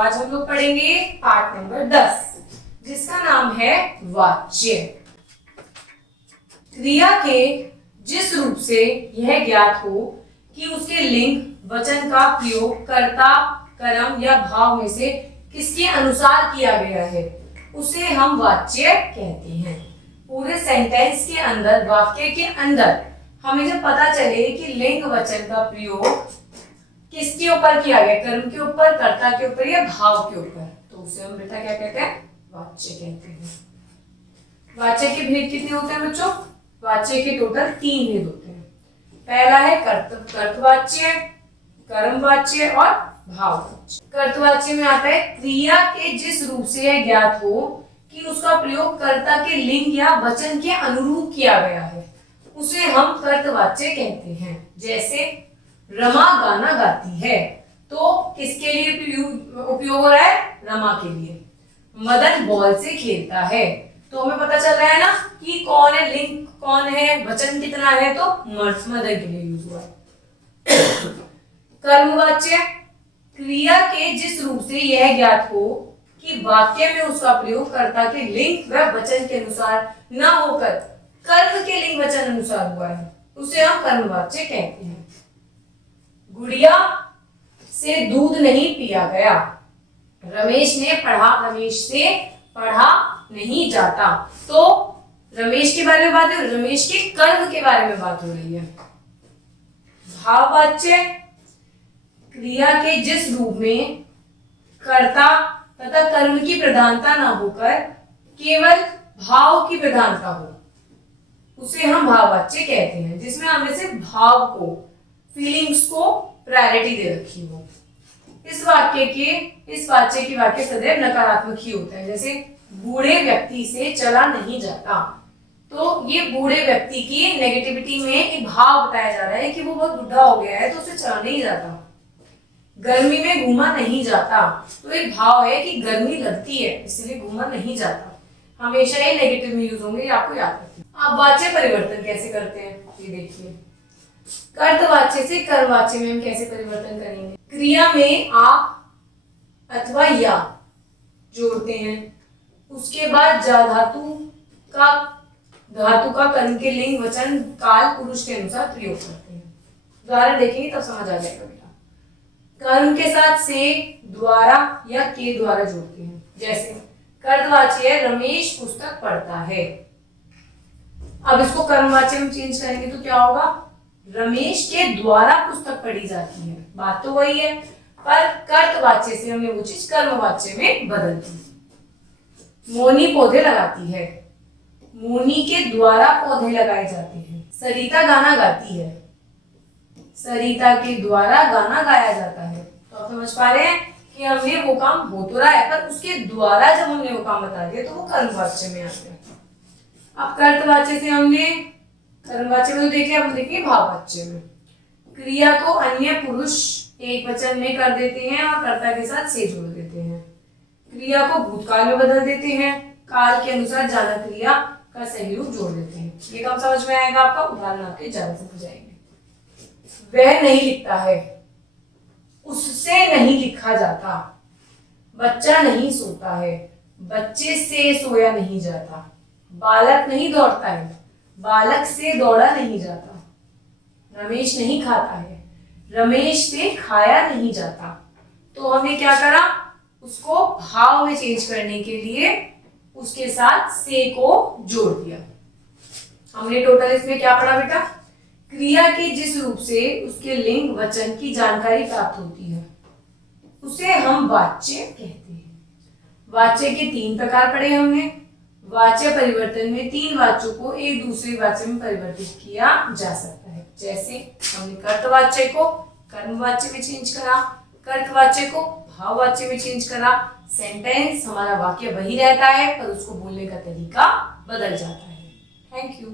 आज हम लोग पढ़ेंगे पाठ नंबर 10 जिसका नाम है वाच्य। क्रिया के जिस रूप से यह ज्ञात हो कि उसके लिंग वचन का प्रयोग कर्ता कर्म या भाव में से किसके अनुसार किया गया है उसे हम वाच्य कहते हैं। पूरे सेंटेंस के अंदर, वाक्य के अंदर हमें जब पता चले कि लिंग वचन का प्रयोग किसके ऊपर किया गया, कर्म के ऊपर, कर्ता के ऊपर या भाव के ऊपर, तो उसे हम बेटा क्या कहते हैं, वाच्य कहते हैं। वाच्य के भेद कितने होते हैं बच्चों? वाच्य के टोटल 3 भेद होते हैं। पहला है कर्तवाच्य, कर्मवाच्य और भाववाच्य। कर्तवाच्य में आता है क्रिया के जिस रूप से यह ज्ञात हो कि उसका प्रयोग कर्ता के लिंग या वचन के अनुरूप किया गया है उसे हम कर्तवाच्य कहते हैं। जैसे रमा गाना गाती है, तो किसके लिए उपयोग हो रहा है? रमा के लिए। मदन बॉल से खेलता है, तो हमें पता चल रहा है ना कि कौन है, लिंग कौन है, वचन कितना है, तो मदन के लिए यूज हुआ है। कर्मवाच्य क्रिया के जिस रूप से यह ज्ञात हो कि वाक्य में उसका प्रयोग कर्ता के लिंग व वचन के अनुसार न होकर कर्म के लिंग वचन अनुसार हुआ है उसे हम कर्मवाच्य कहते हैं। गुड़िया से दूध नहीं पिया गया, रमेश से पढ़ा नहीं जाता, तो रमेश के बारे में बात है, रमेश के कर्म के बारे में बात हो रही है। भाववाच्य क्रिया के जिस रूप में कर्ता तथा कर्म की प्रधानता न होकर केवल भाव की प्रधानता हो उसे हम भाववाच्य कहते हैं। जिसमें हमने सिर्फ भाव को, फीलिंग्स को प्रायोरिटी दे रखी हो। इस वाक्य की वाक्य सदैव नकारात्मक ही होता है। जैसे बूढ़े व्यक्ति से चला नहीं जाता, तो ये बूढ़े व्यक्ति की नेगेटिविटी में एक भाव बताया जा रहा है कि वो बहुत बुढ़ा हो गया है तो उसे चला नहीं जाता। गर्मी में घूमा नहीं जाता, तो एक भाव है कि गर्मी लगती है इसलिए घूमा नहीं जाता। हमेशा ये नेगेटिव में यूज होंगे, आपको याद रखना। अब वाच्य परिवर्तन कैसे करते हैं ये देखिए। कर्तवाच्य से कर्मवाच्य में हम कैसे परिवर्तन करेंगे? क्रिया में आ अथवा या जोड़ते हैं, उसके बाद जा धातु का कर्म के लिंग वचन काल पुरुष के अनुसार प्रयोग करते हैं। उदाहरण देखेंगे तब समझ आ जाएगा बेटा। कर्म के साथ से, द्वारा या के द्वारा जोड़ते हैं। जैसे कर्तवाच्य रमेश पुस्तक पढ़ता है, अब इसको कर्मवाच्य में चेंज करेंगे तो क्या होगा? रमेश के द्वारा पुस्तक पढ़ी जाती है, बात तो वही है, पर कर्तवाच्य से हमने वो चीज कर्मवाच्य में बदल दी। मोनी पौधे लगाती है, मोनी के द्वारा पौधे लगाए जाते हैं। सरिता गाना गाती है, सरिता के द्वारा गाना गाया जाता है। तो आप समझ पा रहे हैं कि हमने वो काम हो तो रहा है पर उसके द्वारा जब हमने वो काम बता दिया तो वो कर्मवाच्य में आ गया। अब कर्तवाच्य से हमने कर्मवाच्य में तो देख लिया, अब देखिए भाववाच्य में। क्रिया को अन्य पुरुष एक वचन में कर देते हैं और कर्ता के साथ से जोड़ देते हैं। क्रिया को भूतकाल में बदल देते हैं, काल के अनुसार जाना क्रिया का सही रूप जोड़ देते हैं। ये कब समझ में आएगा आपका? उदाहरण आपके ज्यादा समझ आएंगे। वह नहीं लिखता है, उससे नहीं लिखा जाता। बच्चा नहीं सोता है, बच्चे से सोया नहीं जाता। बालक नहीं दौड़ता है, बालक से दौड़ा नहीं जाता। रमेश नहीं खाता है, रमेश से खाया नहीं जाता। तो हमने क्या करा? उसको भाव में चेंज करने के लिए उसके साथ से को जोड़ दिया। हमने टोटल इसमें क्या पढ़ा बेटा? क्रिया के जिस रूप से उसके लिंग वचन की जानकारी प्राप्त होती है उसे हम वाच्य कहते हैं। वाच्य के 3 प्रकार पढ़े हमने। वाच्य परिवर्तन में 3 वाच्यों को एक दूसरे वाच्य में परिवर्तित किया जा सकता है। जैसे हमने कर्तवाच्य को कर्मवाच्य में चेंज करा, कर्तवाच्य को भाववाच्य में चेंज करा। सेंटेंस हमारा वाक्य वही रहता है पर उसको बोलने का तरीका बदल जाता है। Thank you.